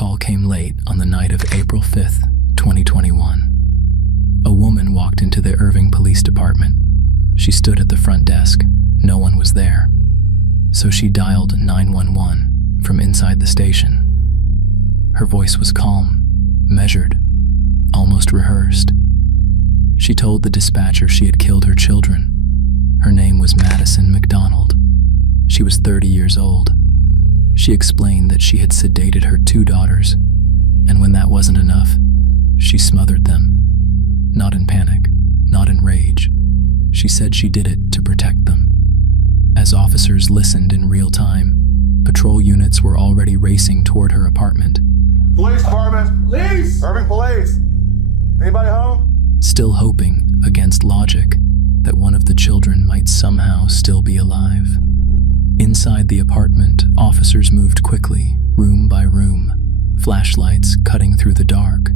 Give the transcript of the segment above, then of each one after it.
call came late on the night of April 5th, 2021. A woman walked into the Irving Police Department. She stood at the front desk. No one was there. So she dialed 911 from inside the station. Her voice was calm, measured, almost rehearsed. She told the dispatcher she had killed her children. Her name was Madison Macdonald. She was 30 years old. She explained that she had sedated her 2 daughters, and when that wasn't enough, she smothered them. Not in panic, not in rage. She said she did it to protect them. As officers listened in real time, patrol units were already racing toward her apartment. Police Department! Police! Irving Police! Anybody home? Still hoping, against logic, that one of the children might somehow still be alive. Inside the apartment, officers moved quickly, room by room, flashlights cutting through the dark.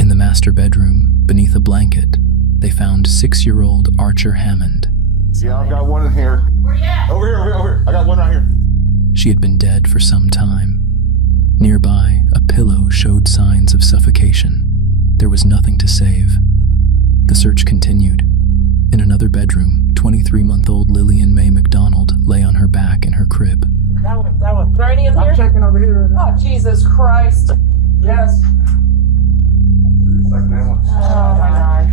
In the master bedroom, beneath a blanket, they found 6-year-old Archer Hammond. Yeah, I've got one in here. Where you at? Over here. I got one right here. She had been dead for some time. Nearby, a pillow showed signs of suffocation. There was nothing to save. The search continued. In another bedroom, 23-month-old Lillian Mae McDonald lay on her back in her crib. That one. Is there any in here? I'm checking over here right now. Oh, Jesus Christ. Yes. Oh, my God.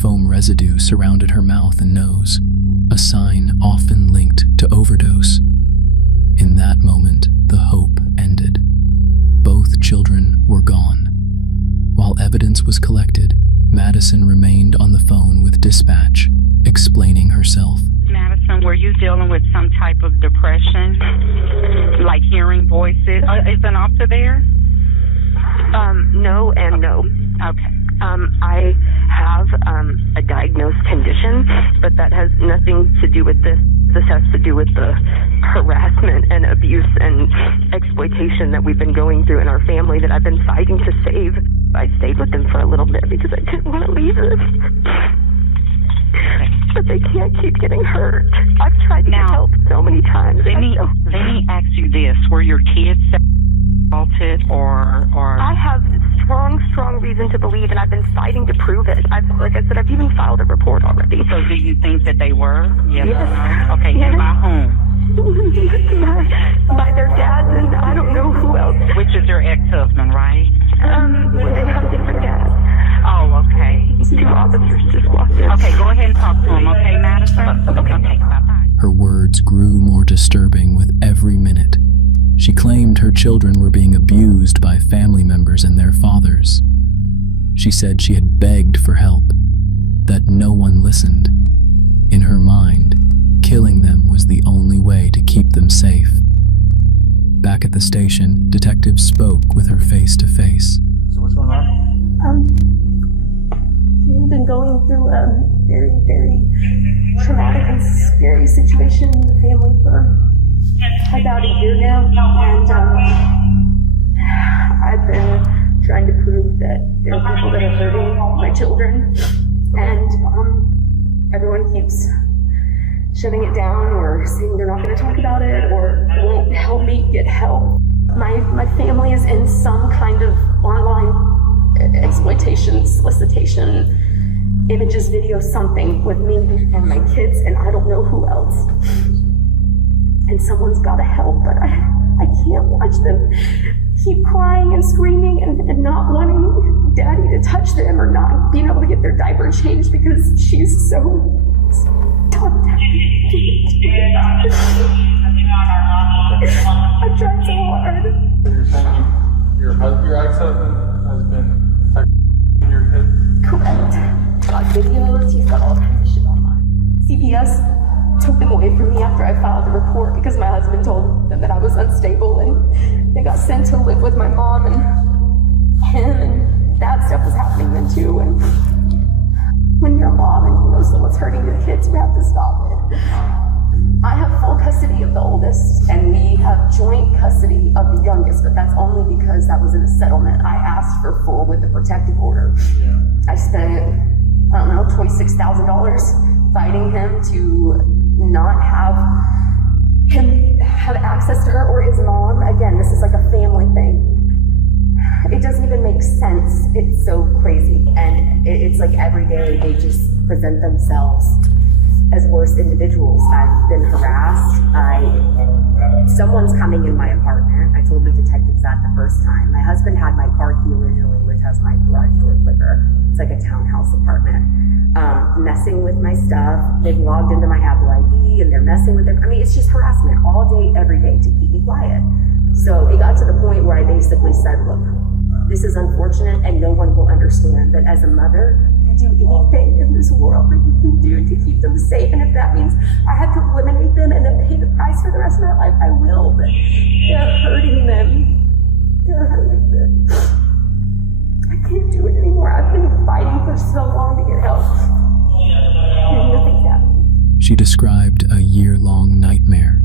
Foam residue surrounded her mouth and nose, a sign often linked to overdose. In that moment, the hope ended. Both children were gone. While evidence was collected, Madison remained on the phone with dispatch, explaining herself. Madison, were you dealing with some type of depression, like hearing voices? Is an officer there? No and no. Okay. I have a diagnosed condition, but that has nothing to do with this. This has to do with the harassment and abuse and exploitation that we've been going through in our family that I've been fighting to save. I stayed with them for a little bit because I didn't want to leave this. But they can't keep getting hurt. I've tried to get help so many times. Let me ask you this. Were your kids assaulted or? I have strong reason to believe, and I've been fighting to prove it. Like I said, I've even filed a report already. So do you think that they were? Yes. Okay, Yes. and by whom? By their dads, and I don't know who else. Which is your ex-husband, right? They have different dads. Oh, okay. 2 officers just walked in. Okay, go ahead and talk to him, okay, Madison? Okay, bye-bye. Her words grew more disturbing with every minute. She claimed her children were being abused by family members and their fathers. She said she had begged for help, that no one listened. In her mind, killing them was the only way to keep them safe. Back at the station, detectives spoke with her face to face. So what's going on? We've been going through a very, very traumatic and scary situation in the family for about a year now, and I've been trying to prove that there are people that are hurting my children, and everyone keeps shutting it down or saying they're not going to talk about it or won't help me get help. My family is in some kind of online exploitation, solicitation, images, videos, something with me and my kids, and I don't know who else. And someone's got to help, but I can't watch them keep crying and screaming and not wanting Daddy to touch them or not being able to get their diaper changed because she's so tough. I've tried so hard. You're saying your ex-husband has been texting your kids? Correct. Got videos, he's got all kinds of shit online. CPS took them away from me after I filed the report because my husband told them that I was unstable, and they got sent to live with my mom and him, and that stuff was happening then too. And when you're a mom and you know someone's hurting your kids, you have to stop it. I have full custody of the oldest, and we have joint custody of the youngest, but that's only because that was in a settlement. I asked for full with a protective order. Yeah. I spent, $26,000 fighting him to not have access to her or his mom. Again, this is like a family thing. It doesn't even make sense. It's so crazy. And it's like every day they just present themselves as worse individuals. I've been harassed. Someone's coming in my apartment. I told the detectives that the first time. My husband had my car key originally, which has my garage door clicker. It's like a townhouse apartment. Messing with my stuff. They've logged into my Apple ID and they're messing with it. I mean, it's just harassment all day, every day to keep me quiet. So it got to the point where I basically said, look, this is unfortunate and no one will understand that as a mother, you do anything in this world that you can do to keep them safe. And if that means I have to eliminate them and then pay the price for the rest of my life, I will. But they're hurting them. They're hurting them. I can't do it anymore. I've been fighting for so long to get help. And nothing's happening. She described a year-long nightmare.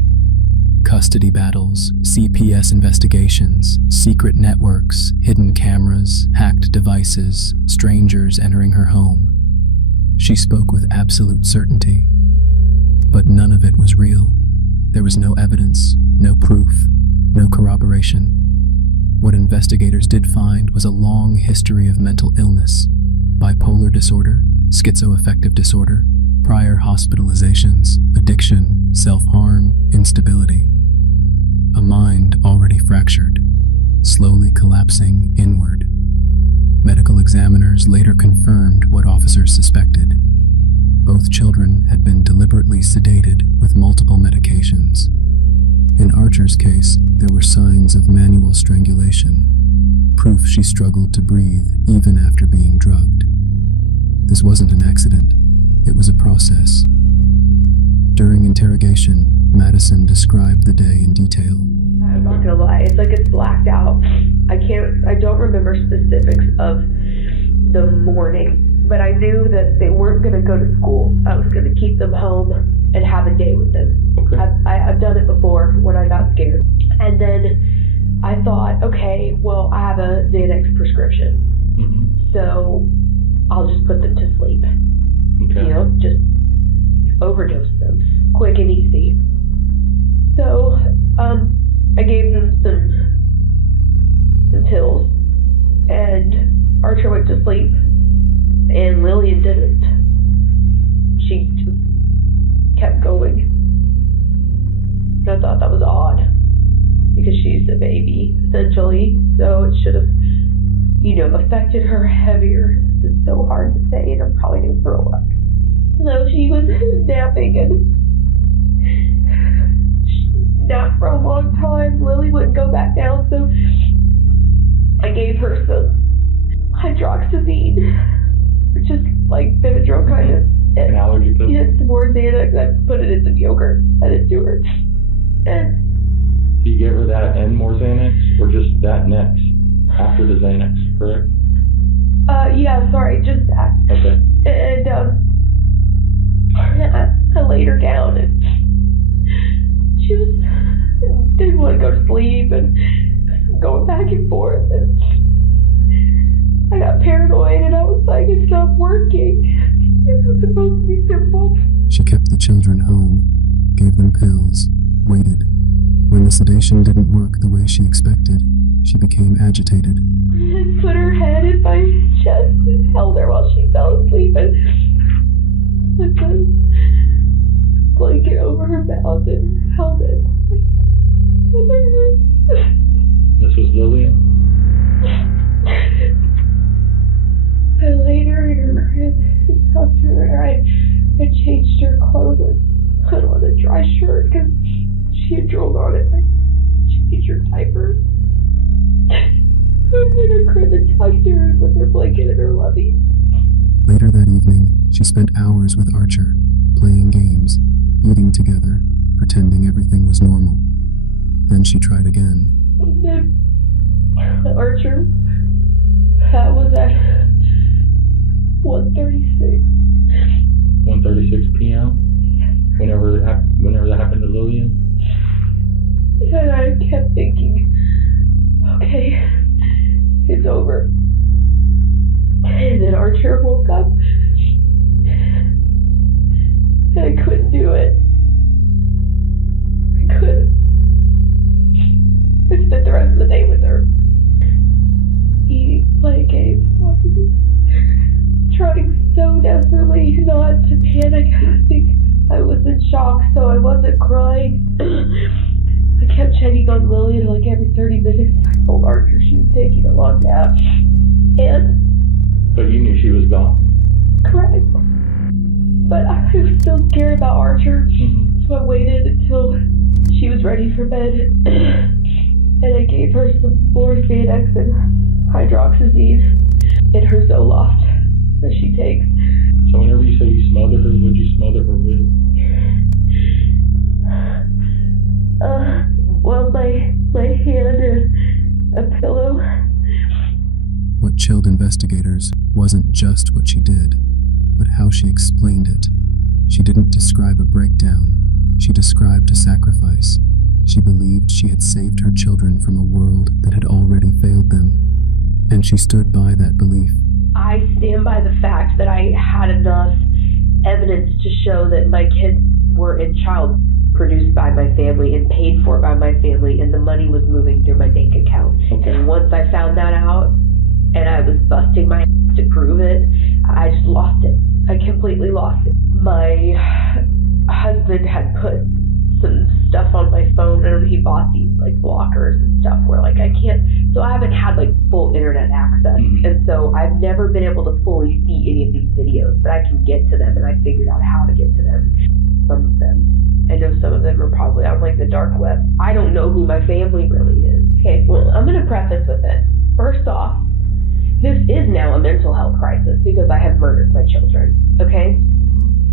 Custody battles, CPS investigations, secret networks, hidden cameras, hacked devices, strangers entering her home. She spoke with absolute certainty. But none of it was real. There was no evidence, no proof, no corroboration. What investigators did find was a long history of mental illness, bipolar disorder, schizoaffective disorder, prior hospitalizations, addiction, self-harm, instability. A mind already fractured, slowly collapsing inward. Medical examiners later confirmed what officers suspected. Both children had been deliberately sedated with multiple medications. In Archer's case, there were signs of manual strangulation, proof she struggled to breathe even after being drugged. This wasn't an accident, it was a process. During interrogation, Madison described the day in detail. I'm not gonna lie, it's like it's blacked out. I don't remember specifics of the morning, but I knew that they weren't gonna go to school. I was gonna keep them home and have a day with them. Okay. I've done it before when I got scared. And then I thought, okay, well, I have a Xanax prescription. Mm-hmm. So I'll just put them to sleep. Okay. You know, just overdose them, quick and easy. So, I gave them some pills, and Archer went to sleep, and Lillian didn't. She just kept going. And I thought that was odd, because she's a baby, essentially, so it should have, affected her heavier. It's so hard to say, and I'm probably going to throw up. So she was napping, and she napped for a long time. Lily wouldn't go back down, so I gave her some hydroxyzine, which is like Benadryl kind of. An allergy pill? Yeah, some more Xanax. I put it in some yogurt. I didn't do her. And You gave her that and more Xanax, or just that next, after the Xanax, correct? yeah, sorry, just that. Okay. And, I laid her down, and she didn't want to go to sleep, and going back and forth, and I got paranoid, and I was like, it's not working. This was supposed to be simple. She kept the children home, gave them pills, waited. When the sedation didn't work the way she expected, she became agitated. And put her head in my chest and held her while she fell asleep, and put the blanket over her mouth and held it. This was Lillian? I laid her in her crib and hugged her. I changed her clothes and put on a dry shirt because she had drooled on it. I changed her diaper. Put her in her crib and tucked her with her blanket and her lovey. Later that evening, she spent hours with Archer, playing games, eating together, pretending everything was normal. Then she tried again. And then Archer, that was at 1:36. 1:36 p.m.? Whenever that happened to Lillian? And I kept thinking, okay, it's over. And then Archer woke up, and I couldn't do it. I couldn't. spent the rest of the day with her. Eating, playing games, watching, trying so desperately not to panic. I think I was in shock, so I wasn't crying. I kept checking on Lillian like every 30 minutes. I told Archer she was taking a long nap. But you knew she was gone. Correct. But I was still scared about Archer, so I waited until she was ready for bed. And I gave her some Xanax and hydroxyzine in her Zoloft that she takes. So whenever you say you smothered her, what'd you smother her with? Well, my hand and a pillow. What chilled investigators wasn't just what she did, but how she explained it. She didn't describe a breakdown. She described a sacrifice. She believed she had saved her children from a world that had already failed them, and she stood by that belief. I stand by the fact that I had enough evidence to show that my kids were in child produced by my family and paid for by my family, and the money was moving through my bank account. Okay. And once I found that out, and I was busting my ass to prove it, I just lost it. I completely lost it. My husband had put some stuff on my phone, and he bought these like blockers and stuff where like I can't, so I haven't had like full internet access, and so I've never been able to fully see any of these videos, but I can get to them, and I figured out how to get to them. Some of them. I know some of them are probably on like the dark web. I don't know who my family really is. Okay, well, I'm gonna preface with it. First off, this is now a mental health crisis because I have murdered my children, okay?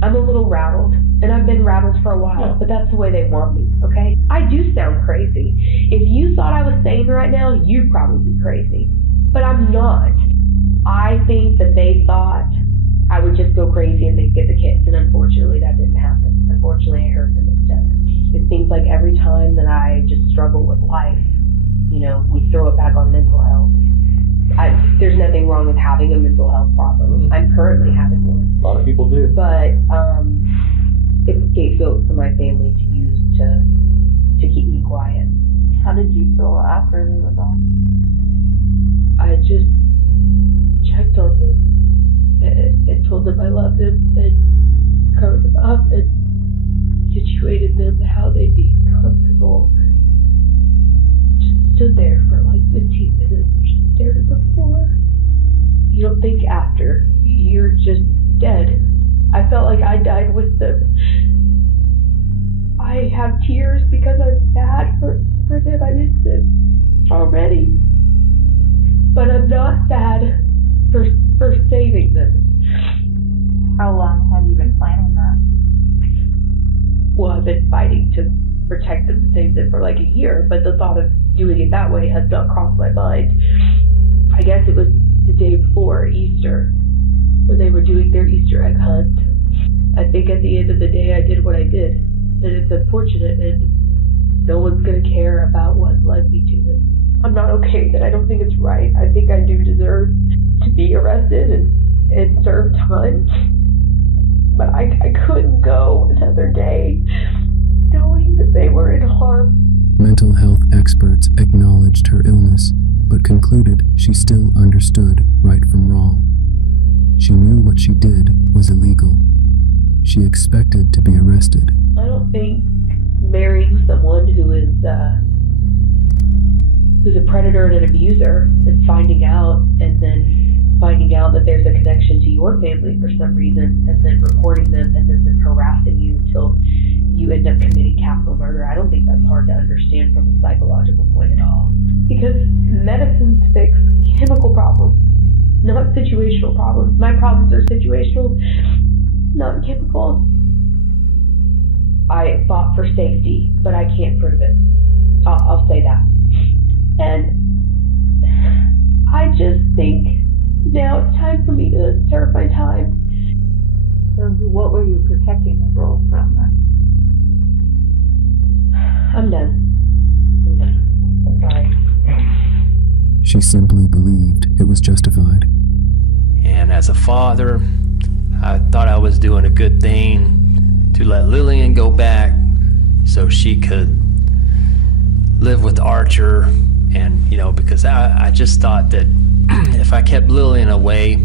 I'm a little rattled, and I've been rattled for a while, but that's the way they want me, okay? I do sound crazy. If you thought I was sane right now, you'd probably be crazy. But I'm not. I think that they thought I would just go crazy and they'd get the kids, and unfortunately that didn't happen. Unfortunately, I hurt them instead. It seems like every time that I just struggle with life, you know, we throw it back on mental health. There's nothing wrong with having a mental health problem. I'm currently having one. A lot of people do. But it's a scapegoat for my family to use to keep me quiet. How did you feel after they were gone? I just checked on them and told them I loved them and covered them up and situated them how they'd be comfortable. Just stood there for like 15 minutes and just stared at the floor. You don't think after. You're just dead. I felt like I died with them. I have tears because I'm sad for them. I miss them already. But I'm not sad for saving them. How long have you been planning that? Well, I've been fighting to protect them and save them for like a year, but the thought of doing it that way has not crossed my mind. I guess it was the day before Easter when they were doing their Easter egg hunt. I think at the end of the day I did what I did, and it's unfortunate, and no one's gonna care about what led me to it. I'm not okay that I don't think it's right. I think I do deserve to be arrested and serve time, but I couldn't go another day knowing that they were in harm. Mental health experts acknowledged her illness, but concluded she still understood right from wrong. She knew what she did was illegal. She expected to be arrested. I don't think marrying someone who is who's a predator and an abuser and finding out that there's a connection to your family for some reason, and then reporting them and then them harassing you until you end up committing capital murder. I don't think that's hard to understand from a psychological point at all. Because medicines fix chemical problems, not situational problems. My problems are situational, not chemical. I fought for safety, but I can't prove it. I'll say that. And I just think now it's time for me to serve my time. So what were you protecting the girls from then? I'm done. Sorry. She simply believed it was justified. And as a father, I thought I was doing a good thing to let Lillian go back so she could live with Archer And, because I just thought that if I kept Lillian away,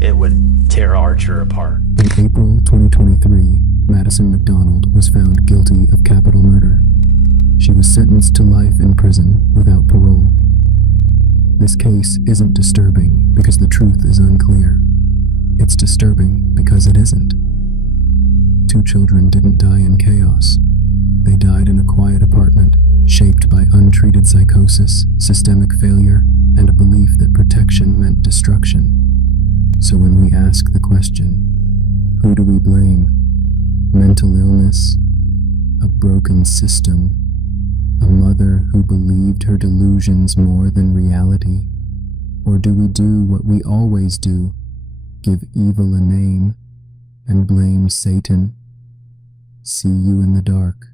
it would tear Archer apart. In April 2023, Madison Macdonald was found guilty of capital murder. She was sentenced to life in prison without parole. This case isn't disturbing because the truth is unclear. It's disturbing because it isn't. 2 children didn't die in chaos. They died in a quiet apartment, shaped by untreated psychosis, systemic failure, and a belief that protection meant destruction. So when we ask the question, who do we blame? Mental illness? A broken system? A mother who believed her delusions more than reality? Or do we do what we always do, give evil a name, and blame Satan? See you in the dark.